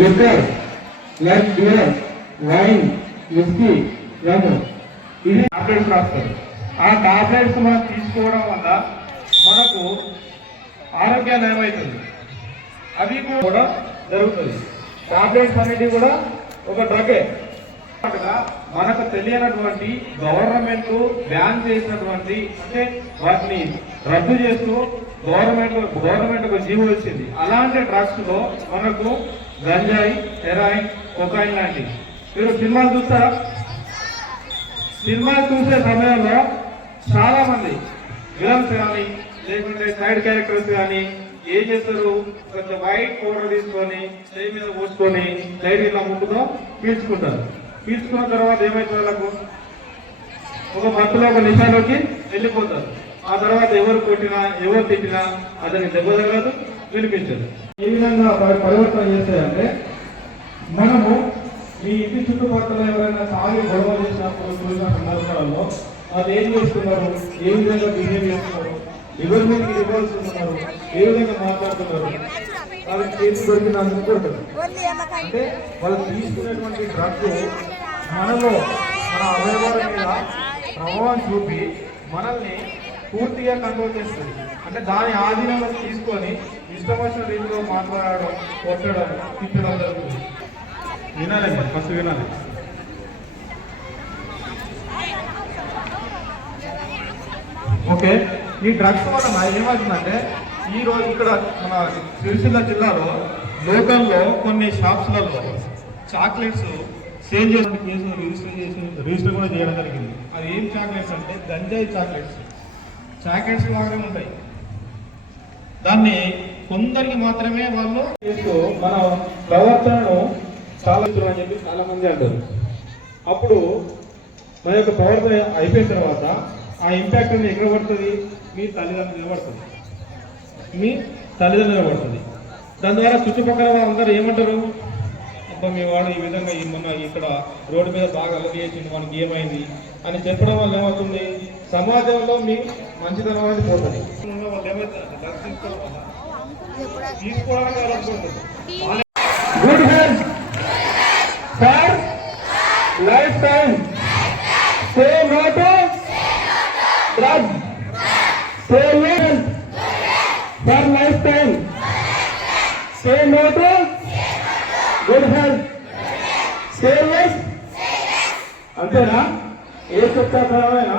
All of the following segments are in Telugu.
Liquor like beer wine whisky rum ఇది టాబ్లెట్స్ రాస్తారు ఆ టాబ్లెట్స్ మనం తీసుకోవడం వల్ల మనకు ఆరోగ్యాన్ని ఏమవుతుంది అవి కూడా జరుగుతుంది. టాబ్లెట్స్ అనేది కూడా ఒక డ్రగే మనకు తెలియనటువంటి గవర్నమెంట్ బ్యాన్ చేసినటువంటి అంటే వాటిని రద్దు చేస్తూ గవర్నమెంట్ గవర్నమెంట్ ఒక జీవో వచ్చింది అలాంటి డ్రగ్స్లో మనకు గంజాయి హెరాయిన్ కొకాయిన్ లాంటివి మీరు సినిమాలు చూస్తారా? సినిమాలు చూసే సమయంలో చాలా మంది విలన్స్ కానీ లేకుంటే సైడ్ క్యారెక్టర్స్ కానీ ఏం చేస్తారు? కొంచెం వైట్ పౌడర్ తీసుకొని చేయి మీద పోసుకొని సైడ్ ఇలా ముక్కుతో పీల్చుకుంటారు. పీల్చుకున్న తర్వాత ఏమైతే వాళ్ళకు? ఒక మత్తులో ఒక నిశాలోకి వెళ్ళిపోతారు. ఆ తర్వాత ఎవరు కొట్టినా ఎవరు తిట్టినా అతనికి దెబ్బ తగలదు. వినిపించదు ఏ విధంగా పరివర్తన చేస్తాయంటే మనము మీ ఇంటి చుట్టుపక్కల ఎవరైనా తాగి గొడవ చేసినప్పుడు చూసిన సందర్భాలలో వాళ్ళు ఏం చేస్తున్నారు? ఏ విధంగా బిహేవ్ చేస్తున్నారు? ఎవరి మీద రివర్స్ ఉన్నారు ఏ విధంగా మాట్లాడుతున్నారు? వాళ్ళకి కేసు దొరికిన కొడతారు అంటే వాళ్ళు తీసుకునేటువంటి డ్రగ్స్ మనలో మన అవయవాల మీద ప్రభావం చూపి మనల్ని పూర్తిగా కంట్రోల్ చేస్తుంది. అంటే దాని ఆధీనంలో తీసుకొని ఇష్టం వచ్చిన రీతిలో మాట్లాడడం కొట్టడం తిట్టడం జరుగుతుంది. వినాలి ఫస్ట్ వినాలి. ఓకే ఈ డ్రగ్స్ వలన ఏమవుతుందంటే ఈ రోజు ఇక్కడ మన సిరిసిల్ల జిల్లాలో లోకల్లో కొన్ని షాప్స్లలో చాక్లెట్స్ సేల్ చేసిన కేసులు రిజిస్టర్ చేసి రిజిస్టర్ కూడా చేయడం జరిగింది. అది ఏం చాక్లెట్స్ అంటే గంజాయి చాక్లెట్స్. సాకెట్స్ లాగానే ఉంటాయి. దాన్ని కొందరికి మాత్రమే వాళ్ళు మన ప్రవర్తనను చాలా అని చెప్పి చాలా మంది అంటారు. అప్పుడు మన యొక్క ప్రవర్తన అయిపోయిన తర్వాత ఆ ఇంపాక్ట్ అనేది ఎక్కడ పడుతుంది? మీ తల్లిదండ్రులు నిలబడుతుంది పడుతుంది. మీ తల్లిదండ్రులు నిలబడుతుంది పడుతుంది. దాని ద్వారా చుట్టుపక్కల వాళ్ళందరూ ఏమంటారు? అబ్బా ఈ విధంగా ఈ మొన్న ఇక్కడ రోడ్డు మీద బాగా అల్లరి మనకి ఏమైంది అని చెప్పడం వల్ల ఏమవుతుంది? సమాజంలో మీ మంచితనం అనేది పోతుంది తీసుకోవడానికి good health for life time say no to say health for life time say no to good health say less అంతేనా? ఏ చెప్తా పరమేనా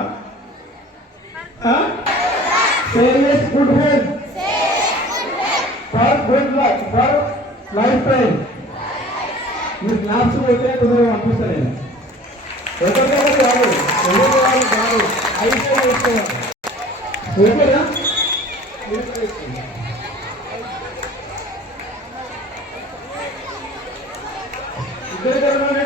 say less good health for good life for life time మీరు క్లాస్ పోతే తొందరగా పంపిస్తాను నేను. ఒకరికొకరు కాదు. ఎవరి వాళ్ళు కాదు అయితే ఓకేనా? যে কারণে